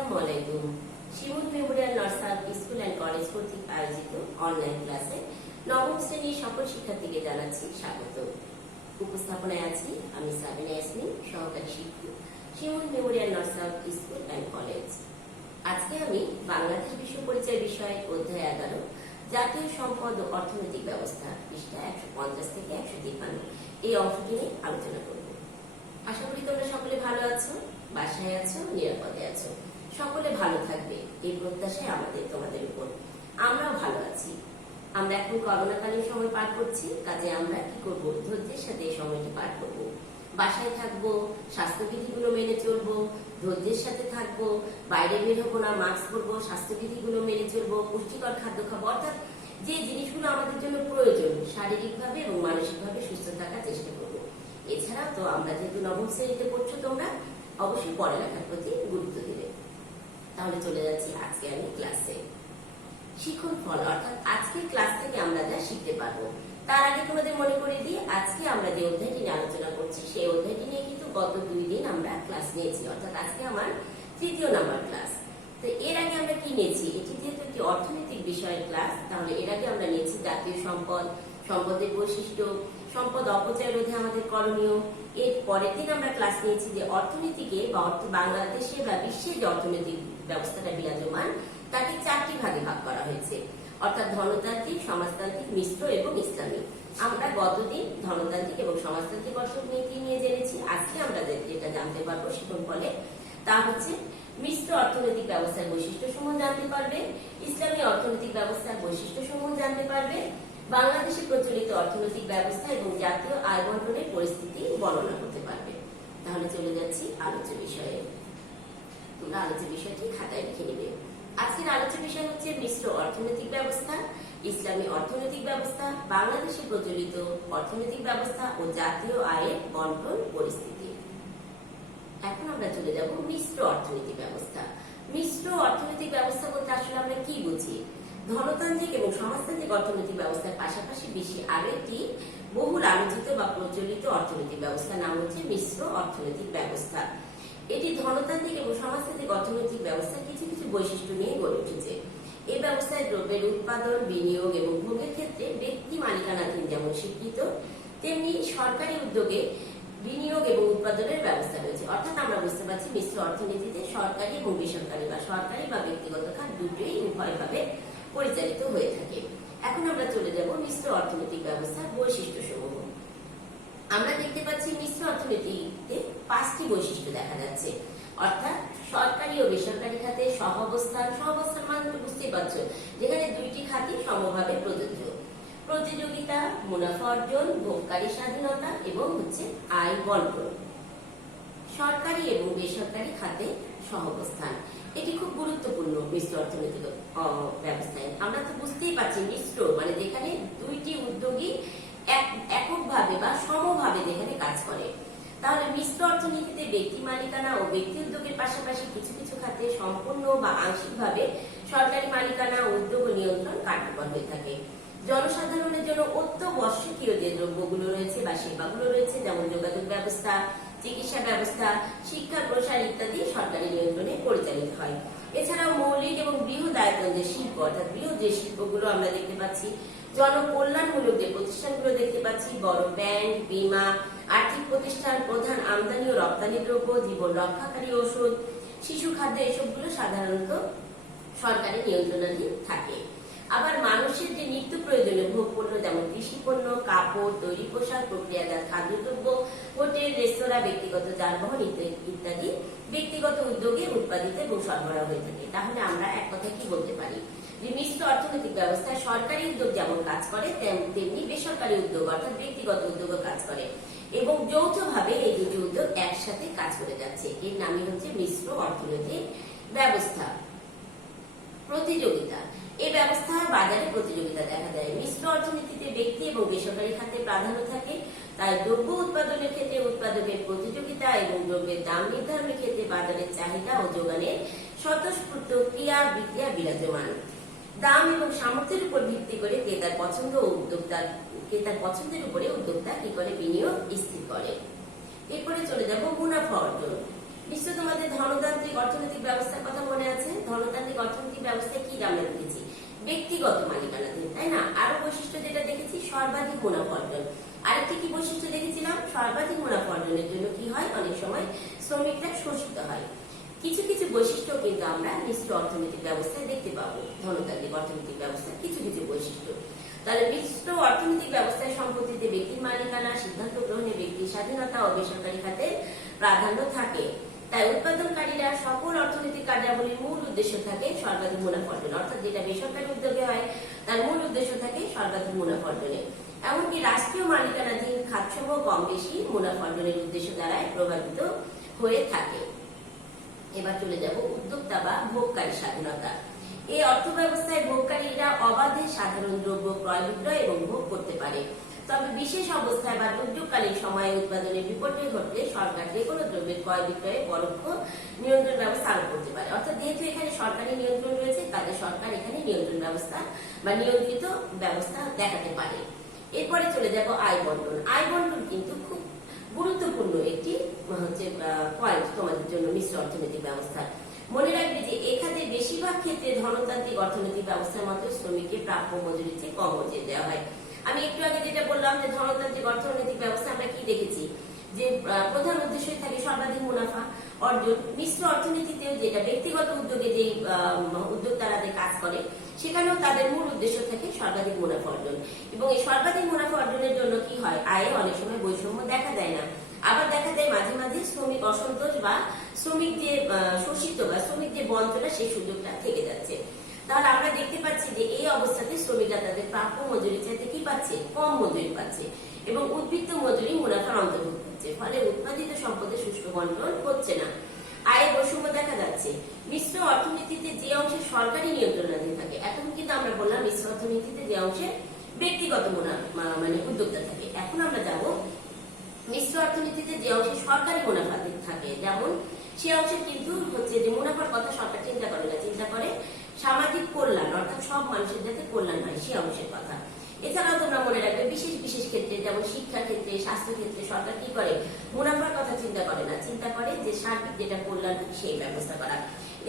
আসসালামু আলাইকুম। শিমুল Memorial Narsal school and college কর্তৃক আয়োজিত অনলাইন ক্লাসে নবম শ্রেণীর সকল শিক্ষার্থীকে জানাচ্ছি স্বাগত। উপস্থাপনায় আছি আমি সাবিনা ইয়াসমিন, সহকারী শিক্ষক, শিমুল Memorial Narsal school and college. আজকে আমি বাংলাদেশ বিশ্ব পরিচয় বিষয়ে অধ্যায় 11 জাতীয় সম্পদ ও অর্থনৈতিক ব্যবস্থা পৃষ্ঠা 150 থেকে 153 এই অংশটি নিয়ে আলোচনা করব। আশা করি তোমরা সকলে ভালো আছো, বাসায় আছো, নিরাপদে আছো। সকলে ভালো থাকবে এই প্রত্যাশায় আমাদের তোমাদের উপর। আমরাও ভালো আছি। আমরা এখন করোনাকালীন সময় পার করছি, কাজে আমরা কি করব? ধৈর্যের সাথে এই সময়টি পার করব। বাসায় থাকবো, স্বাস্থ্যবিধিগুলো মেনে চলবো, ধৈর্যের সাথে থাকবো, বাইরে বের হবো না, মাস্ক পরবো, স্বাস্থ্যবিধিগুলো মেনে চলবো, পুষ্টিকর খাদ্য খাবো, অর্থাৎ যে জিনিসগুলো আমাদের জন্য প্রয়োজন শারীরিকভাবে এবং মানসিকভাবে সুস্থ থাকার চেষ্টা করবো। এছাড়াও তো আমরা যেহেতু নবম শ্রেণীতে পড়ছো, তোমরা অবশ্যই পড়ালেখার প্রতি গুরুত্ব দিবে। তাহলে চলে যাচ্ছি আজকে আমি ক্লাসে। শিখন ফল অর্থাৎ আজকের ক্লাস থেকে আমরা যা শিখতে পারবো। তার আগে তোমাদের মনে করে দিই, আজকে আমরা যে অধ্যায়টি নিয়ে আলোচনা করছি সেই অধ্যায়টি নিয়ে কিন্তু গত 2 দিন আমরা ক্লাস নিয়েছি, অর্থাৎ আজকে আমার 3য় নাম্বার ক্লাস। তো এর আগে আমরা কি নিয়েছি? এটি যেহেতু একটি অর্থনৈতিক বিষয়ের ক্লাস, তাহলে এর আগে আমরা নিয়েছি জাতীয় সম্পদ, সম্পদের বৈশিষ্ট্য, সম্পদ অপচয় রোধে আমাদের করণীয়। এর পরের দিন আমরা ক্লাস নিয়েছি যে অর্থনীতিকে বা বাংলাদেশে বা বিশ্বের যে অর্থনৈতিক ব্যবস্থাটা বিরাজমান তাকে 4টি ভাগে ভাগ করা হয়েছে, অর্থাৎ ধনতান্ত্রিক, সমাজতান্ত্রিক, মিশ্র এবং ইসলামিক। আমরা গতদিন ধনতান্ত্রিক এবং সমাজতান্ত্রিক অর্থনীতি নিয়ে জেনেছি। আজকে আমরা যেটা জানতে পারবো শিখন ফলে তা হচ্ছে মিশ্র অর্থনৈতিক ব্যবস্থার বৈশিষ্ট্য সমূহ জানতে পারবে, ইসলামী অর্থনৈতিক ব্যবস্থার বৈশিষ্ট্য সমূহ জানতে পারবে, বাংলাদেশে প্রচলিত অর্থনৈতিক ব্যবস্থা এবং জাতীয় আয় বন্টনের পরিস্থিতি বর্ণনা করতে পারবে। তাহলে চলে যাচ্ছি আলোচ্য বিষয়ে। তোমরা আলোচ্য বিষয়টি খাতায় লিখে নেবে। আজকের আলোচ্য বিষয় হচ্ছে মিশ্র অর্থনৈতিক ব্যবস্থা, ইসলামী অর্থনৈতিক ব্যবস্থা, বাংলাদেশে প্রচলিত অর্থনৈতিক ব্যবস্থা ও জাতীয় আয়ের বন্টন পরিস্থিতি। এখন আমরা চলে যাব মিশ্র অর্থনৈতিক ব্যবস্থা। মিশ্র অর্থনৈতিক ব্যবস্থা বলতে আসলে আমরা কি বুঝি? ধনতান্ত্রিক এবং সমাজতান্ত্রিক অর্থনৈতিক ব্যবস্থার পাশাপাশি বিশ্বে আরো একটি বহুল আলোচিত বা প্রচলিত অর্থনৈতিক ব্যবস্থার নাম হচ্ছে মিশ্র অর্থনৈতিক ব্যবস্থা। এটি ধনতান্ত্রিক এবং সমাজতান্ত্রিক অর্থনৈতিক ব্যবস্থার কিছু কিছু বৈশিষ্ট্য নিয়ে গড়ে উঠেছে। এই ব্যবস্থায় দ্রব্যের উৎপাদন, বিনিয়োগ এবং ভোগের ক্ষেত্রে ব্যক্তি মালিকানাধীন যেমন স্বীকৃত, তেমনি সরকারি উদ্যোগে বিনিয়োগ এবং উৎপাদনের ব্যবস্থা রয়েছে। অর্থাৎ আমরা বুঝতে পারছি মিশ্র অর্থনীতিতে সরকারি এবং বেসরকারি বা সরকারি বা ব্যক্তিগত খাত দুটোই উভয়ভাবে পরিচালিত হয়ে থাকে। এখন আমরা চলে যাব মিশ্র অর্থনৈতিক ব্যবস্থার বৈশিষ্ট্য সমূহ। আমরা দেখতে পাচ্ছি মিশ্র অর্থনীতিতে 5টি বৈশিষ্ট্য দেখা যাচ্ছে, অর্থাৎ সরকারি ও বেসরকারি খাতে সহাবস্থান। সহাবস্থান মানে বুঝতেই পারছো, যেখানে 2টি খাতই সমভাবে প্রযোজ্য। প্রতিযোগিতা, মুনাফা অর্জন, ভোগকারী স্বাধীনতা এবং হচ্ছে আয় বন্টন। সরকারি এবং বেসরকারি খাতে সহাবস্থান, এটি খুব গুরুত্বপূর্ণ মিশ্র অর্থনৈতিক ব্যবস্থায়। আমরা তো বুঝতেই পারছি মিশ্র মানে যেখানে 2টি উদ্যোগী এককভাবে বা সমভাবে যেখানে কাজ করে। তাহলে মিশ্র অর্থনীতিতে ব্যক্তি মালিকানা ও ব্যক্তি উদ্যোগের পাশাপাশি কিছু কিছু খাতে সম্পূর্ণ বা আংশিকভাবে সরকারি মালিকানা, উদ্যোগ ও নিয়ন্ত্রণ কার্যকর হয়ে থাকে। জনসাধারণের জন্য অত্যাবশ্যকীয় যে দ্রব্যগুলো রয়েছে বা সেবাগুলো রয়েছে, যেমন যোগাযোগ ব্যবস্থা, চিকিৎসা ব্যবস্থা, শিক্ষা প্রসার ইত্যাদি সরকারি নিয়ন্ত্রণে পরিচালিত হয়। এছাড়াও মৌলিক এবং বৃহৎ আয়তন যে শিল্প, অর্থাৎ বৃহৎ যে শিল্পগুলো আমরা দেখতে পাচ্ছি, জনকল্যাণমূলক যে প্রতিষ্ঠানগুলো দেখতে পাচ্ছি, বড় ব্যাংক, বীমা, আর্থিক প্রতিষ্ঠান, প্রধান আমদানি ও রপ্তানি দ্রব্য, জীবন রক্ষাকারী ওষুধ, শিশু খাদ্য, এসবগুলো সাধারণত সরকারি নিয়ন্ত্রণাধীন থাকে। আবার মানুষের যে নিত্য প্রয়োজনীয় ভোগ পণ্য, যেমন কৃষি পণ্য, কাপড়, তৈরি পোশাক, প্রক্রিয়াজাত খাদ্যদ্রব্য, হোটেল, রেস্তোরাঁ, ব্যক্তিগত যানবাহন ইত্যাদি ব্যক্তিগত উদ্যোগে উৎপাদিত এবং সরবরাহ হয়ে থাকে। তাহলে আমরা এক কথায় কি বলতে পারি যে মিশ্র অর্থনৈতিক ব্যবস্থায় সরকারি উদ্যোগ যেমন কাজ করে, তেমনি বেসরকারি উদ্যোগ অর্থাৎ ব্যক্তিগত উদ্যোগও কাজ করে এবং যৌথভাবে এই 2টি উদ্যোগ একসাথে কাজ করে যাচ্ছে। এর নামই হচ্ছে মিশ্র অর্থনৈতিক ব্যবস্থা। প্রতিযোগিতা, এই ব্যবস্থার বাজারে প্রতিযোগিতা দেখা যায়। মিশ্র অর্থনীতিতে ব্যক্তি এবং বেসরকারি খাতে প্রাধান্য থাকে, তাই দ্রব্য উৎপাদনের ক্ষেত্রে উৎপাদকের প্রতিযোগিতা এবং দ্রব্যের দাম নির্ধারণের ক্ষেত্রে বাজারের চাহিদা ও যোগানের স্বতঃস্ফূর্ত ক্রিয়া বিক্রিয়া বিরাজমান। দাম এবং সামর্থ্যের উপর ভিত্তি করে ক্রেতার পছন্দের উপরে উদ্যোক্তা কি করে বিনিয়োগ স্থির করে। এরপরে চলে যাব মুনাফা অর্জন। নিশ্চয় তোমাদের ধনতান্ত্রিক অর্থনৈতিক ব্যবস্থার কথা মনে আছে। ধনতান্ত্রিক অর্থনৈতিক ব্যবস্থায় কি আমরা দেখেছি? ব্যক্তিগত মালিকানাধীন, তাই না? আরো বৈশিষ্ট্য যেটা দেখেছি, সর্বাধিক মুনাফা অর্জন। আরেকটি কি বৈশিষ্ট্য দেখেছিলাম? সর্বাধিক মুনাফা অর্জনের জন্য কি হয়, অনেক সময় শ্রমিকরা শোষিত হয়। কিছু কিছু বৈশিষ্ট্য কিন্তু আমরা মিশ্র অর্থনৈতিক ব্যবস্থায় দেখতে পাবো। ধনতান্ত্রিক অর্থনৈতিক ব্যবস্থার কিছু কিছু বৈশিষ্ট্য। তাহলে মিশ্র অর্থনৈতিক ব্যবস্থায় সম্পত্তিতে ব্যক্তির মালিকানা, সিদ্ধান্ত গ্রহণে ব্যক্তির স্বাধীনতা ও বেসরকারি খাতে প্রাধান্য থাকে। তাই উৎপাদনকারীরা সকল অর্থনৈতিক কার্যাবলীর মূল উদ্দেশ্য থাকে সর্বাধিক মুনাফা অর্জন। অর্থাৎ যেটা বেসরকারি উদ্যোগে হয় তার মূল উদ্দেশ্য থাকে সর্বাধিক মুনাফা অর্জনে। এমনকি রাষ্ট্রীয় মালিকানাধীন খাতসমূহ কম বেশি মুনাফা অর্জনের উদ্দেশ্য দ্বারা প্রভাবিত হয়ে থাকে। এবার চলে যাব উদ্যোক্তা বা ভোগকারী স্বাধীনতা। এই অর্থ ব্যবস্থায় ভোগকারীরা অবাধে সাধারণ দ্রব্য ক্রয় বিক্রয় এবং ভোগ করতে পারে। তবে বিশেষ অবস্থায় বা দুর্যোগকালীন সময়ে উৎপাদনের বিপর্যয় ঘটলে সরকার যে কোনো দ্রব্যের ক্রয় বিক্রয়ে পরোক্ষ নিয়ন্ত্রণ ব্যবস্থা আরোপ করতে পারে। অর্থাৎ যেহেতু এখানে সরকারি নিয়ন্ত্রণ রয়েছে, তাদের সরকার এখানে নিয়ন্ত্রণ ব্যবস্থা বা নিয়ন্ত্রিত ব্যবস্থা দেখাতে পারে। এরপরে চলে যাব আয় বন্টন। আয় বন্টন কিন্তু খুব গুরুত্বপূর্ণ একটি পয়েন্ট তোমাদের জন্য মিশ্র অর্থনৈতিক ব্যবস্থা। মনে রাখবে যে এখানে বেশিরভাগ ক্ষেত্রে ধনতান্ত্রিক অর্থনৈতিক ব্যবস্থার মতো শ্রমিককে প্রাপ্য মজুরির চেয়ে কম মজুরি দেওয়া হয়। আমি একটু আগে যেটা বললাম যে ধনতান্ত্রিক অর্থনৈতিক ব্যবস্থা আমরা কি দেখেছি, যে প্রধান উদ্দেশ্যই থাকে সর্বাধিক মুনাফা অর্জন। মিশ্র অর্থনীতিতেও যেটা ব্যক্তিগত উদ্যোগে যে উদ্যোক্তারা কাজ করে, সেখানেও তাদের মূল উদ্দেশ্য থাকে সর্বাধিক মুনাফা অর্জন। এবং এই সর্বাধিক মুনাফা অর্জনের জন্য কি হয়, আয়ে অনেক সময় বৈষম্য দেখা যায় না, আবার দেখা যায় মাঝে মাঝে শ্রমিক অসন্তোষ বা শ্রমিক যে শোষিত বা শ্রমিক যে বঞ্চনা, সেই সুযোগটা থেকে যাচ্ছে। তাহলে আমরা দেখতে পাচ্ছি যে এই অবস্থাতে শ্রমিকরা তাদের প্রাপ্য মজুরি চাইতে কি পাচ্ছে, কম মজুরি পাচ্ছে এবং উদ্বৃত্ত মজুরি মুনাফার অন্তর্ভুক্ত হচ্ছে। ফলে উৎপাদিত সম্পদের সুষ্ঠু বন্টন হচ্ছে না, আয় বৈষম্য দেখা যাচ্ছে। মিশ্র অর্থনীতিতে যে অংশে সরকারি নিয়ন্ত্রণাধীন থাকে, এখন কিন্তু আমরা বললাম মিশ্র অর্থনীতিতে যে অংশে ব্যক্তিগত মানে উদ্যোক্তা থাকে। এখন আমরা যাব মিশ্র অর্থনীতিতে যে অংশে সরকারি মুনাফা থাকে, যেমন সে অংশে কিন্তু হচ্ছে যে মুনাফার কথা সরকার চিন্তা করে না, চিন্তা করে সামাজিক কল্যাণ, অর্থাৎ সব মানুষের যাতে কল্যাণ হয় সে অংশের কথা। এছাড়াও তোমরা মনে রাখবে বিশেষ বিশেষ ক্ষেত্রে, যেমন শিক্ষা ক্ষেত্রে, স্বাস্থ্য ক্ষেত্রে সরকার কি করে, মুনাফার কথা চিন্তা করে না, চিন্তা করে যে সার্বিক যেটা কল্যাণ সেই ব্যবস্থা করা।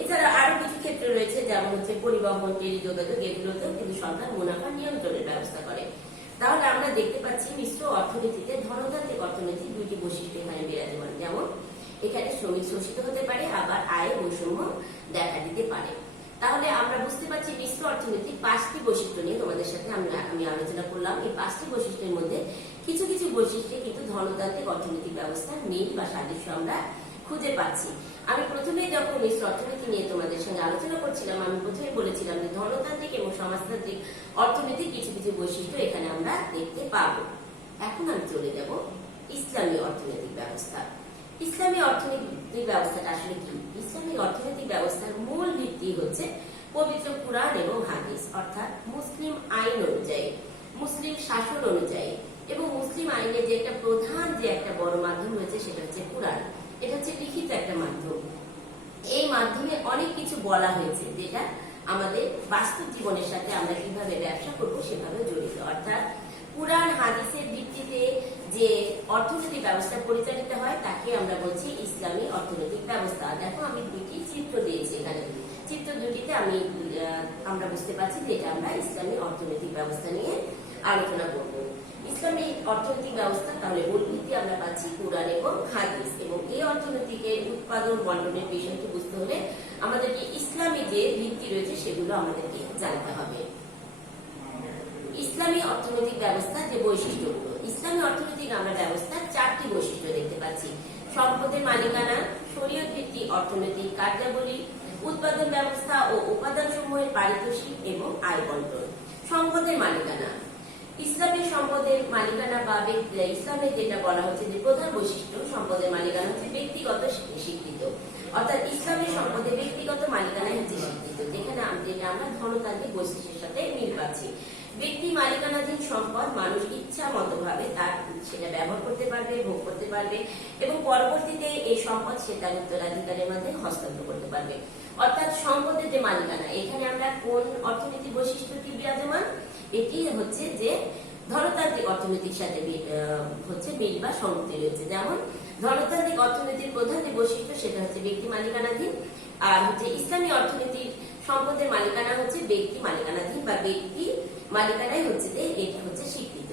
এছাড়া আরো কিছু ক্ষেত্র রয়েছে, যেমন হচ্ছে পরিবহন, টেলিযোগাযোগ, এগুলোতেও কিন্তু সরকার মুনাফা নিয়ন্ত্রণের ব্যবস্থা করে। তাহলে আমরা দেখতে পাচ্ছি মিশ্র অর্থনীতিতে ধনতান্ত্রিক অর্থনীতির দুইটি বৈশিষ্ট্য এখানে বিরাজমান। যেমন এখানে শ্রমিক শোষিত হতে পারে, আবার আয় বৈষম্য দেখা দিতে পারে। তাহলে আমরা বুঝতে পারছি মিশ্র অর্থনীতির 5টি বৈশিষ্ট্য নিয়ে তোমাদের সাথে আমি আলোচনা করলাম। এই 5টি বৈশিষ্ট্যের মধ্যে কিছু কিছু বৈশিষ্ট্যে কিন্তু ধনতান্ত্রিক অর্থনৈতিক ব্যবস্থার মিল বা সাদৃশ্য আমরা খুঁজে পাচ্ছি। আমি প্রথমে যখন মিশ্র অর্থনীতি নিয়ে তোমাদের সঙ্গে আলোচনা করছিলাম, আমি প্রথমে বলেছিলাম যে ধনতান্ত্রিক এবং সমাজতান্ত্রিক অর্থনীতির কিছু কিছু বৈশিষ্ট্য এখানে আমরা দেখতে পাবো। এখন আমি চলে যাব ইসলামী অর্থনৈতিক ব্যবস্থা। ইসলামী অর্থনৈতিক ব্যবস্থাটা আসলে কি? ইসলামী অর্থনৈতিক ব্যবস্থার মূল ভিত্তি হচ্ছে পবিত্র কুরআন এবং হাদিস, অর্থাৎ মুসলিম আইন অনুযায়ী, মুসলিম শাসন অনুযায়ী এবং মুসলিম আইনের যে একটা প্রধান যে একটা বড় মাধ্যম রয়েছে সেটা হচ্ছে কুরআন। এটা হচ্ছে লিখিত একটা মাধ্যম। এই মাধ্যমে অনেক কিছু বলা হয়েছে যেটা আমাদের বাস্তব জীবনের সাথে আমরা কিভাবে ব্যবসা করবো সেভাবে জড়িত। অর্থাৎ কুরআন হাদিসের ভিত্তিতে যে অর্থনৈতিক ব্যবস্থা পরিচালিত হয় তাকে আমরা বলছি ইসলামী অর্থনৈতিক ব্যবস্থা। দেখো আমি দুটি চিত্র দিয়েছি এখানে, চিত্র দুটিতে আমরা বুঝতে পারছি যে এটা আমরা ইসলামী অর্থনৈতিক ব্যবস্থা নিয়ে আলোচনা করব। ইসলামী অর্থনৈতিক ব্যবস্থা তাহলে মূল ভিত্তি আমরা পাচ্ছি কুরআন এবং হাদিস, এবং এই অর্থনৈতিকের উৎপাদন বন্টনের বিষয়টি বুঝতে হলে আমাদেরকে ইসলামী যে ভিত্তি রয়েছে সেগুলো আমাদেরকে জানতে হবে। ইসলামী অর্থনৈতিক ব্যবস্থা যে বৈশিষ্ট্যগুলো, ইসলামী অর্থনৈতিক আমরা ব্যবস্থার 4টি বৈশিষ্ট্য দেখতে পাচ্ছি। সম্পদের মালিকানা, শরীয়ত ভিত্তিক অর্থনৈতিক কার্যাবলী, উৎপাদন ব্যবস্থা ও উপাদান সমূহের পারিতোষিক এবং আয় বন্টন। সম্পদের মালিকানা, ইসলামী সম্পদের মালিকানা বা ইসলামের যেটা বলা হচ্ছে যে প্রধান বৈশিষ্ট্য, সম্পদের মালিকানা হচ্ছে ব্যক্তিগত স্বীকৃত, অর্থাৎ ইসলামী সম্পদের ব্যক্তিগত মালিকানা হচ্ছে স্বীকৃত, যেখানে আমরা ধনতান্ত্রিক বৈশিষ্ট্যের সাথে মিল পাচ্ছি। ব্যক্তি মালিকানাধীন সম্পদ মানুষ ইচ্ছা মতো ভাবে সেটা ব্যবহার করতে পারবে, ভোগ করতে পারবে এবং পরবর্তীতে এই সম্পদ সে তার উত্তরাধিকারের মধ্যে হস্তান্তর করতে পারবে। অর্থাৎ সম্পদের যে মালিকানা, এখানে আমরা কোন অর্থনৈতিক বৈশিষ্ট্যটি বিরাজমান, এটি হচ্ছে যে ধনতান্ত্রিক অর্থনীতির সাথে হচ্ছে মিল বা সংগতি রয়েছে। যেমন ধনতান্ত্রিক অর্থনীতির প্রধান যে বৈশিষ্ট্য সেটা হচ্ছে ব্যক্তি মালিকানাধীন, আর হচ্ছে ইসলামী অর্থনীতির সম্পদের মালিকানা হচ্ছে ব্যক্তি মালিকানাধীন বা ব্যক্তি মালিকানাই হচ্ছে এটা হচ্ছে স্বীকৃত।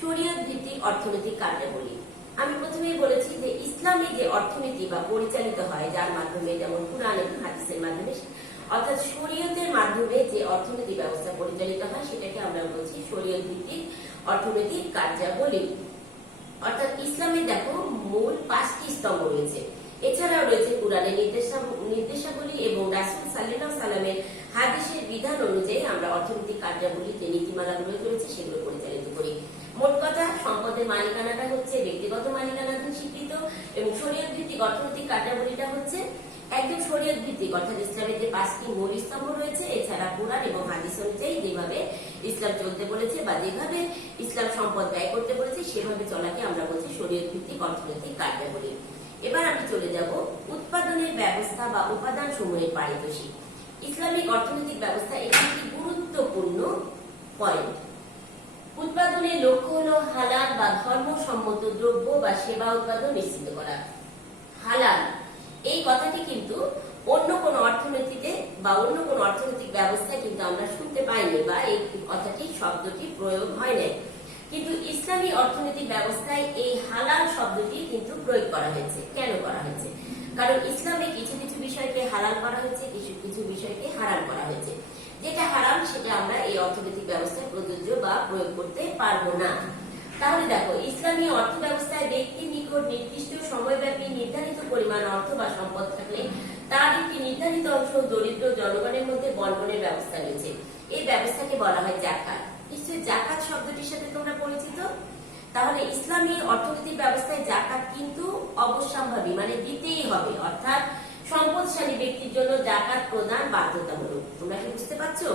শরিয়ত ভিত্তিক অর্থনৈতিক কার্যাবলী। আমি প্রথমেই বলেছি যে ইসলামী যে অর্থনীতি বা পরিচালিত হয় যার মাধ্যমে, যেমন কুরআন এবং হাদিসের মাধ্যমে, অর্থাৎ শরীয়তের মাধ্যমে যে অর্থনৈতিক ব্যবস্থা পরিচালিত হয় সেটাকে আমরা বলছি শরীয়ত ভিত্তিক অর্থনৈতিক কার্যাবলী। অর্থাৎ ইসলামে দেখো মূল 5টি স্তম্ভ রয়েছে। এছাড়াও রয়েছে কুরআনের নির্দেশাবলী এবং রাসূল সাল্লাল্লাহু আলাইহি সাল্লামের হাদিসের বিধান অনুযায়ী আমরা অর্থনৈতিক কার্যাবলী যে নীতিমালাগুলো রয়েছে সেগুলো পরিচালিত করি। মোট কথা, সম্পদের মালিকানাটা হচ্ছে ব্যক্তিগত মালিকানাধীন স্বীকৃত এবং শরীয়ত ভিত্তিক অর্থনৈতিক কার্যাবলীটা হচ্ছে একদম শরীয়ত ভিত্তিক, অর্থাৎ ইসলামের যে 5টি মূল স্তম্ভ রয়েছে, এছাড়া কুরআন এবং হাদিস অনুযায়ী যেভাবে ইসলাম চলতে বলেছে বা যেভাবে ইসলাম সম্পদ ব্যয় করতে বলেছে সেভাবে চলাকে আমরা বলছি শরীয়ত ভিত্তিক অর্থনৈতিক কার্যাবলী। এবার আমি চলে যাব উৎপাদনের ব্যবস্থা বা উপাদান সমূহের পারিতোষিক। ইসলামিক অর্থনৈতিক ব্যবস্থা এটি একটি গুরুত্বপূর্ণ পয়েন্ট। উৎপাদনের লক্ষ্য হলো হালাল বা ধর্মসম্মত দ্রব্য বা সেবা উৎপাদন নিশ্চিত করা। হালাল এই কথাটি কিন্তু অন্য কোন অর্থনীতিতে বা অন্য কোন অর্থনৈতিক ব্যবস্থায় কিন্তু আমরা শুনতে পাইনি বা এই কথাটি শব্দটি প্রয়োগ হয় নাই, কিন্তু ইসলামী অর্থনৈতিক ব্যবস্থায় এই হালাল শব্দটি কিন্তু প্রয়োগ করা হয়েছে। কেন করা হয়েছে? কারণ ইসলামে কিছু কিছু বিষয়কে হালাল করা হয়েছে, কিছু কিছু বিষয়কে হারাম করা হয়েছে। যেটা হারাম সেটা আমরা এই অর্থনৈতিক ব্যবস্থায় প্রযোজ্য বা প্রয়োগ করতে পারবো না। তাহলে দেখো, ইসলামী অর্থ ব্যবস্থায় ব্যক্তির নিকট নির্দিষ্ট সময়ব্যাপী নির্ধারিত পরিমাণ অর্থ বা সম্পদ থাকলে তার একটি নির্ধারিত অংশ দরিদ্র জনগণের মধ্যে বন্টনের ব্যবস্থা রয়েছে। এই ব্যবস্থাকে বলা হয় যাকাত। নিশ্চয়ই যাকাত শব্দটির সাথে তোমরা পরিচিত। তাহলে ইসলামী অর্থনৈতিক ব্যবস্থায় যাকাত কিন্তু অবশ্যম্ভাবী, মানে দিতেই হবে, অর্থাৎ সম্পদশালী ব্যক্তির জন্য যাকাত প্রদান বাধ্যতামূলক। তোমরা কি বুঝতে পারছো?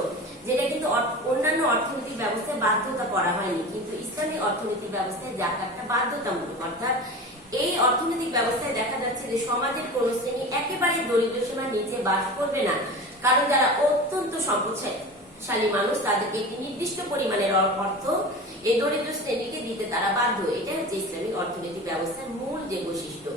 যেটা কিন্তু অন্যান্য অর্থনৈতিক ব্যবস্থায় বাধ্যতা করা হয়নি, কিন্তু ইসলামী অর্থনৈতিক ব্যবস্থায় যাকাতটা বাধ্যতামূলক। অর্থাৎ এই অর্থনৈতিক ব্যবস্থায় দেখা যাচ্ছে যে সমাজের কোন শ্রেণী একেবারে দরিদ্র সীমার নিচে বাস করবে না, কারণ যারা অত্যন্ত সম্পদশালী মানুষ তাদেরকে একটি নির্দিষ্ট পরিমাণের অর্থ এই দরিদ্র শ্রেণীকে দিতে তারা বাধ্য। এটা হচ্ছে ইসলামিক অর্থনৈতিক ব্যবস্থার মূল যে বৈশিষ্ট্য।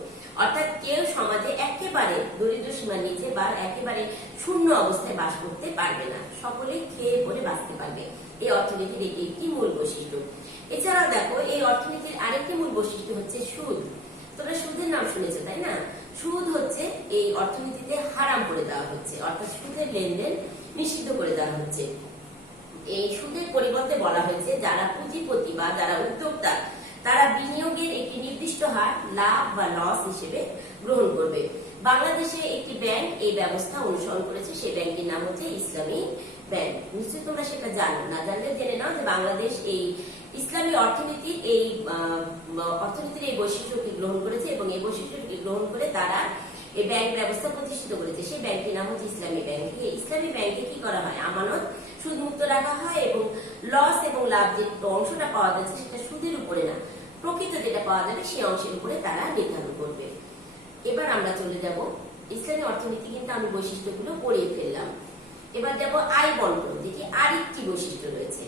অর্থাৎ কেউ সমাজে একেবারে দরিদ্র সীমার নিচে বা একেবারে শূন্য অবস্থায় বাস করতে পারবে না, সকলে খেয়ে পরে বাঁচতে পারবে। এই অর্থনীতির এটি একটি মূল বৈশিষ্ট্য। এছাড়াও দেখো, এই অর্থনীতির আরেকটি মূল বৈশিষ্ট্য হচ্ছে সুদ। তোমরা সুদের নাম শুনেছো, তাই না? সুদ হচ্ছে এই অর্থনীতিতে হারাম করে দেওয়া হচ্ছে, অর্থাৎ সুদের লেনদেন নিষিদ্ধ করে দেওয়া হচ্ছে। এই সুদের পরিবর্তে বলা হয়েছে যারা পুঁজিপতি বা যারা উদ্যোক্তা তারা বিনিয়োগের একটি নির্দিষ্ট হার লাভ বা লস হিসেবে গ্রহণ করবে। বাংলাদেশে একটি ব্যাংক এই ব্যবস্থা অনুসরণ করেছে, সেই ব্যাংকটির নাম হচ্ছে ইসলামী ব্যাংক। নিশ্চয়ই তোমরা সেটা জানো, না জানলে জেনে নাও যে বাংলাদেশ এই ইসলামী অর্থনীতির এই বৈশিষ্ট্যটি গ্রহণ করেছে এবং এই বৈশিষ্ট্যটি গ্রহণ করে তারা এই ব্যাংক ব্যবস্থা প্রতিষ্ঠিত করেছে। সেই ব্যাংকটির নাম হচ্ছে ইসলামী ব্যাংক। এই ইসলামী ব্যাংকে কি করা হয়? আমানত সুদ মুক্ত রাখা হয় এবং লস এবং লাভ যে অংশটা পাওয়া যাচ্ছে সেটা সুদের উপরে না, প্রকৃত যেটা পাওয়া যাবে সেই অংশের উপরে তারা নির্ধারণ করবে। এবার আমরা চলে যাব ইসলামী অর্থনীতি, কিন্তু আমি বৈশিষ্ট্যগুলো পড়িয়ে ফেললাম। এবার যাব আয় বন্টন, যেটি আরেকটি বৈশিষ্ট্য রয়েছে।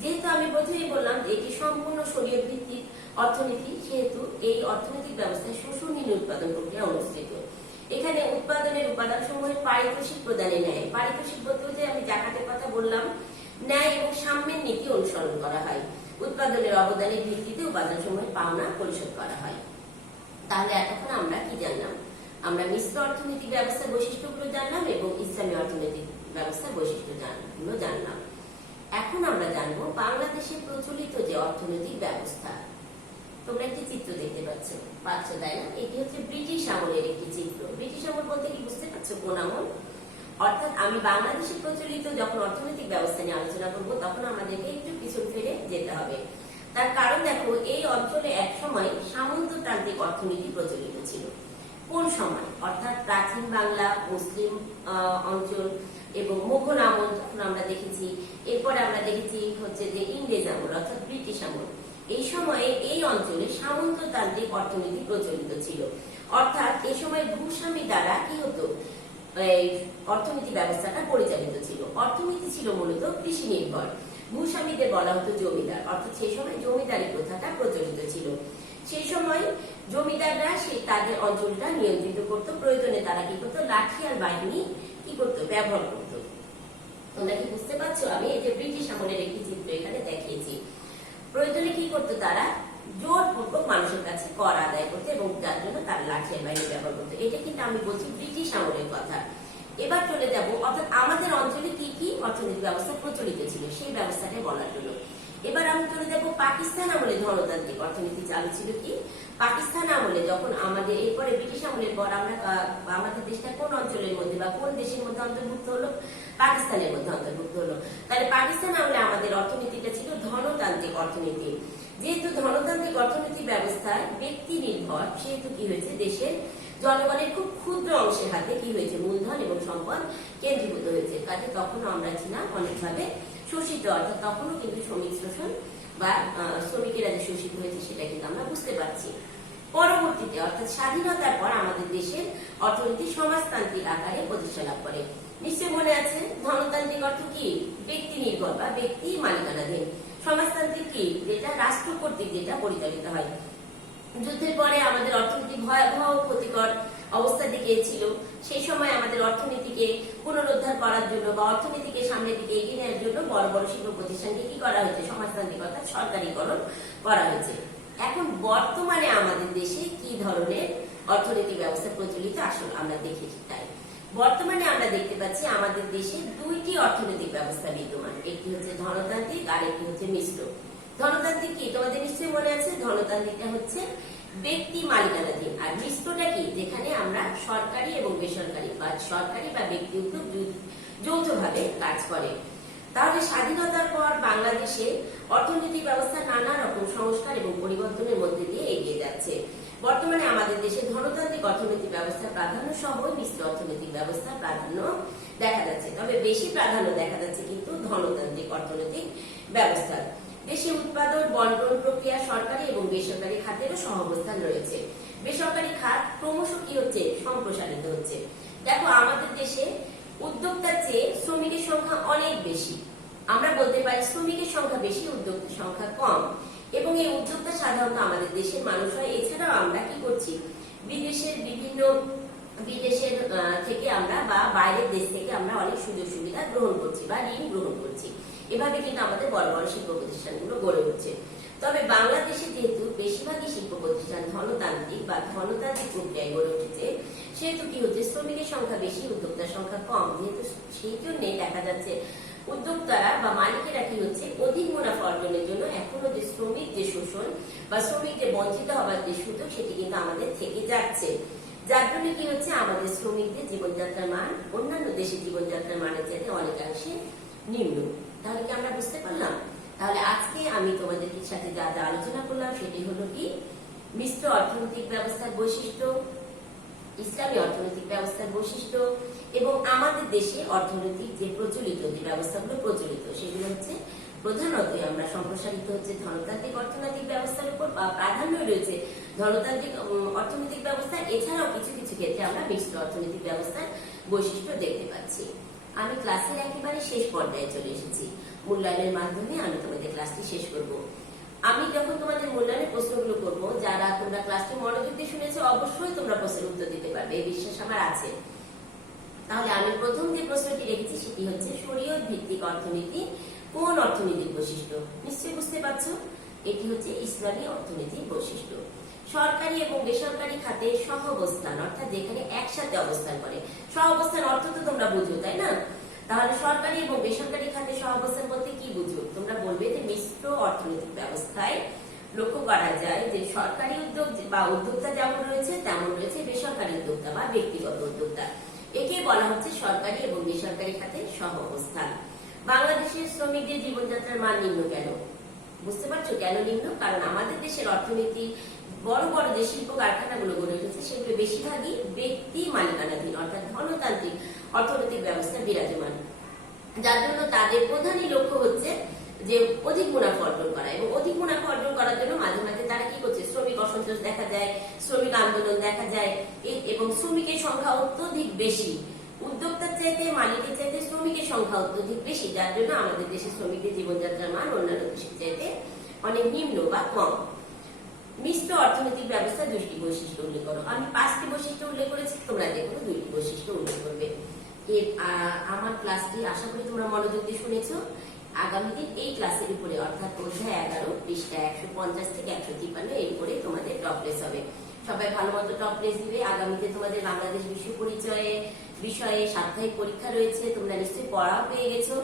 যেহেতু আমি প্রথমেই বললাম যে এটি সম্পূর্ণ শরীয়ত ভিত্তিক অর্থনীতি, সেহেতু এই অর্থনৈতিক ব্যবস্থায় শোষণহীন উৎপাদন প্রক্রিয়া অনুষ্ঠিত। এখানে উৎপাদনের উপাদান সমূহের পারিতোষিক প্রদানে ন্যায়, পারিতোষিক বলতে যে আমি যাকাতের কথা বললাম, ন্যায় এবং সাম্যের নীতি অনুসরণ করা হয়। উৎপাদনের অবদানের ভিত্তিতে উপাদান সমূহের পাওনা পরিশোধ করা হয়। তাহলে এতক্ষণ আমরা কি জানলাম? আমরা মিশ্র অর্থনৈতিক ব্যবস্থার বৈশিষ্ট্যগুলো জানলাম এবং ইসলামী অর্থনৈতিক ব্যবস্থার বৈশিষ্ট্যগুলো জানলাম। এখন আমরা জানবো বাংলাদেশে প্রচলিত যে অর্থনৈতিক ব্যবস্থা। তোমরা একটি চিত্র দেখতে পাচ্ছ, তাই না? এটি হচ্ছে ব্রিটিশ আমলের একটি চিত্র। ব্রিটিশ আমল বলতে কি বুঝতে পারছো কোন আমল? অর্থাৎ আমি বাংলাদেশে প্রচলিত যখন অর্থনৈতিক ব্যবস্থা নিয়ে আলোচনা করব তখন আমাদেরকে একটু পিছন ফিরে যেতে হবে। তার কারণ দেখো, এই অঞ্চলে এক সময় সামন্ততান্ত্রিক অর্থনীতি প্রচলিত ছিল। কোন সময়? অর্থাৎ প্রাচীন বাংলা, মুসলিম অঞ্চল এবং মোগল আমল যখন আমরা দেখেছি, এরপরে আমরা দেখেছি হচ্ছে যে ইংরেজ আমল অর্থাৎ ব্রিটিশ আমল। এই সময়ে এই অঞ্চলে সামন্ততান্ত্রিক অর্থনীতি প্রচলিত ছিল। অর্থাৎ এই সময় ভূস্বামী দ্বারা কি হতো? অর্থনীতি ব্যবস্থাটা পরিচালিত ছিল। অর্থনীতি ছিল মূলত কৃষি নির্ভর। ভূস্বামীদের বলা হতো জমিদার, অর্থাৎ সেই সময় জমিদারি প্রথাটা প্রচলিত ছিল। সেই সময় জমিদাররা সেই তাদের অঞ্চলটা নিয়ন্ত্রিত করত। প্রয়োজনে তারা কি করতো, লাঠি আর বাহিনী কি করতো, ব্যবহার করতো। তোমরা কি বুঝতে পারছো? আমি এই যে ব্রিটিশ আমলের একটি চিত্র এখানে দেখিয়েছি। প্রয়োজনে কি করতো, তারা জোরপূর্বক মানুষের কাছে কর আদায় করতো এবং যার জন্য তারা লাঠি আর বাহিনী ব্যবহার করতো। এটা কিন্তু আমি বলছি ব্রিটিশ আমলের কথা। এবার চলে যাব অর্থাৎ আমাদের অঞ্চলে কি কি অর্থনৈতিক ব্যবস্থা প্রচলিত ছিল সেই ব্যবস্থাটা বলার জন্য। এবার আমি চলে যাব পাকিস্তান আমলে ধনতান্ত্রিক অর্থনীতি চালু ছিল কি। পাকিস্তান আমলে যখন আমাদের এরপরে ব্রিটিশ আমলের পর আমরা আমাদের দেশটা কোন অঞ্চলের মধ্যে বা কোন দেশের মধ্যে অন্তর্ভুক্ত হলো, পাকিস্তানের মধ্যে অন্তর্ভুক্ত হলো। তাহলে পাকিস্তান আমলে আমাদের অর্থনীতিটা ছিল ধনতান্ত্রিক অর্থনীতি। যেহেতু ধনতান্ত্রিক অর্থনীতি ব্যবস্থায় ব্যক্তি নির্ভর, সেহেতু কি হয়েছে, দেশের জনগণের খুব ক্ষুদ্র অংশের হাতে কি হয়েছে, মূলধন এবং সম্পদ কেন্দ্রীভূত হয়েছে। কাজে তখনও আমরা ছিলাম অনেকভাবে শোষিত, অর্থাৎ তখনও কিন্তু শ্রমিক শোষণ বা শ্রমিকেরা যে শোষিত হয়েছে সেটা কিন্তু আমরা বুঝতে পারছি। পরবর্তীতে অর্থাৎ স্বাধীনতার পর আমাদের দেশের অর্থনীতি সমাজতান্ত্রিক আকারে প্রতিষ্ঠা লাভ করে। নিশ্চয় মনে আছে, ধনতান্ত্রিক অর্থ কি, ব্যক্তি নির্ভর বা ব্যক্তি মালিকানাধীন। সমাজতান্ত্রিক কি, যেটা রাষ্ট্র কর্তৃক যেটা পরিচালিত হয়। যুদ্ধের পরে আমাদের অর্থনীতি ভয়াবহ ক্ষতিকর অবস্থা দিকে ছিল। সেই সময় আমাদের অর্থনীতিকে পুনরুদ্ধার করার জন্য বা অর্থনীতিকে সামনের দিকে এগিয়ে নেওয়ার জন্য বড় বড় শিল্প প্রতিষ্ঠানকে কি করা হয়েছে, সমাজতান্ত্রিক অর্থাৎ সরকারিকরণ করা হয়েছে। এখন বর্তমানে আমাদের দেশে কি ধরনের অর্থনৈতিক ব্যবস্থা প্রচলিত আসলে আমরা দেখেছি। তাই বর্তমানে আমরা দেখতে পাচ্ছি আমাদের দেশে দুইটি অর্থনৈতিক ব্যবস্থা বিদ্যমান, একটি হচ্ছে ধনতান্ত্রিক আর একটি হচ্ছে মিশ্র। ধনতান্ত্রিক কি, তোমাদের নিশ্চয়ই মনে আছে, ধনতান্ত্রিকটা হচ্ছে ব্যক্তি মালিকানাধীন, আর মিশ্রটা কি, যেখানে আমরা সরকারি এবং বেসরকারি বা সরকারি বা ব্যক্তি উদ্যোগ যৌথভাবে কাজ করে। তাহলে স্বাধীনতার পর বাংলাদেশে অর্থনৈতিক ব্যবস্থা নানা রকম সংস্কার এবং পরিবর্তনের মধ্যে দিয়ে এগিয়ে যাচ্ছে। বর্তমানে আমাদের দেশে ধনতান্ত্রিক অর্থনৈতিক ব্যবস্থার প্রাধান্য সহ মিশ্র অর্থনৈতিক ব্যবস্থার প্রাধান্য দেখা যাচ্ছে। তবে বেশি প্রাধান্য দেখা যাচ্ছে কিন্তু ধনতান্ত্রিক অর্থনৈতিক ব্যবস্থার। দেশে উৎপাদন, বন্টন প্রক্রিয়া সরকারি এবং বেসরকারি খাতেরও সহাবস্থান রয়েছে। বেসরকারি খাত ক্রমশ কি হচ্ছে, সম্প্রসারিত হচ্ছে। দেখো আমাদের দেশে উদ্যোক্তার চেয়ে শ্রমিকের সংখ্যা অনেক বেশি। আমরা বলতে পারি শ্রমিকের সংখ্যা বেশি, উদ্যোক্তার সংখ্যা কম। এবং এই উদ্যোক্তা সাধারণত আমাদের দেশের মানুষ হয়। এছাড়াও আমরা কি করছি, বিদেশের থেকে আমরা বা বাইরের দেশ থেকে আমরা অনেক সুযোগ সুবিধা গ্রহণ করছি বা ঋণ গ্রহণ করছি। এভাবে কিন্তু আমাদের বড় বড় শিল্প প্রতিষ্ঠানগুলো গড়ে উঠছে। তবে বাংলাদেশে যেহেতু বেশিরভাগই শিল্প প্রতিষ্ঠান ধনতান্ত্রিক বা ধনতান্ত্রিক প্রক্রিয়ায় গড়ে উঠেছে, সেহেতু কি হচ্ছে, শ্রমিকের সংখ্যা বেশি, উদ্যোক্তার সংখ্যা কম। যেহেতু সেই জন্যে দেখা যাচ্ছে উদ্যোক্তারা বা মালিকেরা কি হচ্ছে, অধিক মুনাফা অর্জনের জন্য এখনো যে শ্রমিক যে শোষণ বা শ্রমিক যে বঞ্চিত হবার যে সুযোগ, সেটি কিন্তু আমাদের থেকে যাচ্ছে। যার জন্য কি হচ্ছে, আমাদের শ্রমিকদের জীবনযাত্রার মান অন্যান্য দেশের জীবনযাত্রার মানের চাইতে অনেকাংশে নিম্ন। তাহলে কি আমরা বুঝতে পারলাম? তাহলে আজকে আমি তোমাদের সাথে যা যা আলোচনা করলাম সেটি হলো কি, মিশ্র অর্থনৈতিক ব্যবস্থার বৈশিষ্ট্য, ইসলামী অর্থনৈতিক ব্যবস্থার বৈশিষ্ট্য এবং আমাদের দেশে অর্থনৈতিক যে প্রচলিত যে ব্যবস্থাগুলো প্রচলিত সেগুলো হচ্ছে প্রধানত আমরা সম্প্রসারিত হচ্ছে ধনতান্ত্রিক অর্থনৈতিক ব্যবস্থার উপর বা প্রাধান্য রয়েছে ধনতান্ত্রিক অর্থনৈতিক ব্যবস্থা। এছাড়াও কিছু কিছু ক্ষেত্রে আমরা মিশ্র অর্থনৈতিক ব্যবস্থার বৈশিষ্ট্য দেখতে পাচ্ছি। আমি ক্লাসের একেবারে শেষ পর্যায়ে চলে এসেছি। মূল্যায়নের মাধ্যমে আমি তোমাদের ক্লাসটি শেষ করব। আমি যখন তোমাদের মূল্যায়নের প্রশ্নগুলো করব, যারা তোমরা ক্লাসটি মনোযোগ দিয়ে শুনেছো অবশ্যই তোমরা প্রশ্নের উত্তর দিতে পারবে, এই বিশ্বাস আমার আছে। তাহলে আমি প্রথম যে প্রশ্নটি রেখেছি সেটি হচ্ছে, শরীয়ত ভিত্তিক অর্থনীতি কোন অর্থনীতির বৈশিষ্ট্য? নিশ্চয়ই বুঝতে পারছো, এটি হচ্ছে ইসলামী অর্থনীতির বৈশিষ্ট্য। সরকারি এবং বেসরকারি খাতে সহাবস্থান, অর্থাৎ যেখানে একসাথে অবস্থান করে। সহাবস্থান অর্থ তো তোমরা বুঝো, তাই না? তাহলে সরকারি এবং বেসরকারি খাতে সহাবস্থান বলতে কি বুঝো? তোমরা বলবে যে মিশ্র অর্থনৈতিক ব্যবস্থায় লক্ষ্য করা যায় যে সরকারি উদ্যোগ বা উদ্যোক্তা যেমন রয়েছে তেমন রয়েছে বেসরকারি উদ্যোক্তা বা ব্যক্তিগত উদ্যোক্তা। একে বলা হচ্ছে সরকারি এবং বেসরকারি খাতে সহাবস্থান। বাংলাদেশের শ্রমিকদের জীবনযাত্রার মান নিম্ন কেন? বুঝতে পারছো কেন নিম্ন? কারণ আমাদের দেশের অর্থনীতি, বড় বড় যে শিল্প কারখানাগুলো গড়ে উঠেছে সেগুলো বেশিরভাগই ব্যক্তি মালিকানাধীন অর্থাৎ ধনতান্ত্রিক অর্থনৈতিক ব্যবস্থা বিরাজমান। যার জন্য তাদের প্রধানই লক্ষ্য হচ্ছে যে অধিক মুনাফা অর্জন করা, এবং অধিক মুনাফা অর্জন করার জন্য মাঝে মাঝে তারা কি করছে, শ্রমিক অসন্তোষ দেখা যায়, শ্রমিক আন্দোলন দেখা যায়, এবং শ্রমিকের সংখ্যা অত্যধিক বেশি। উদ্যোক্তার চাইতে মালিকের চাইতে শ্রমিকের সংখ্যা অত্যধিক বেশি, যার জন্য আমাদের দেশের শ্রমিকদের জীবনযাত্রার মান অন্যান্য দেশের চাইতে অনেক নিম্ন বা কম। মিশ্র অর্থনৈতিক ব্যবস্থা 2টি বৈশিষ্ট্য উল্লেখ করো। আমি 5টি বৈশিষ্ট্য উল্লেখ করেছি, তোমরা দেখো 2টি বৈশিষ্ট্য উল্লেখ করবে। আমার ক্লাসটি আশা করি তোমরা মনোযোগ দিয়ে শুনেছো। আগামী দিন এই ক্লাসের উপরে অর্থাৎ অধ্যায় 11 পৃষ্ঠা 150 থেকে 153 এর উপরে তোমাদের টপ টেস্ট হবে। সবাই ভালো মতো টপ টেস্ট দিবে। আগামীতে তোমাদের বাংলাদেশ বিশ্ব পরিচয়ে বিষয়ে সাপ্তাহিক পরীক্ষা রয়েছে, তোমরা নিশ্চয়ই পড়াও পেয়ে গেছো।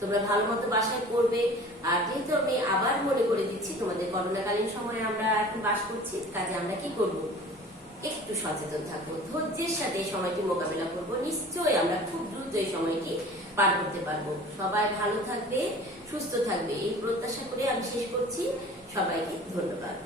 তোমরা ভালো মতো বাসায় পড়বে। আর যেহেতু আমি আবার মনে করে দিচ্ছি তোমাদের করোনাকালীন সময়ে আমরা এখন বাস করছি, কাজে আমরা কি করব, একটু সচেতন থাকবো, ধৈর্যের সাথে এই সময়টি মোকাবেলা করব। নিশ্চয়ই আমরা খুব দ্রুত এই সময়টি পার করতে পারবো। সবাই ভালো থাকবে, সুস্থ থাকবে, এই প্রত্যাশা করে আমি শেষ করছি। সবাইকে ধন্যবাদ।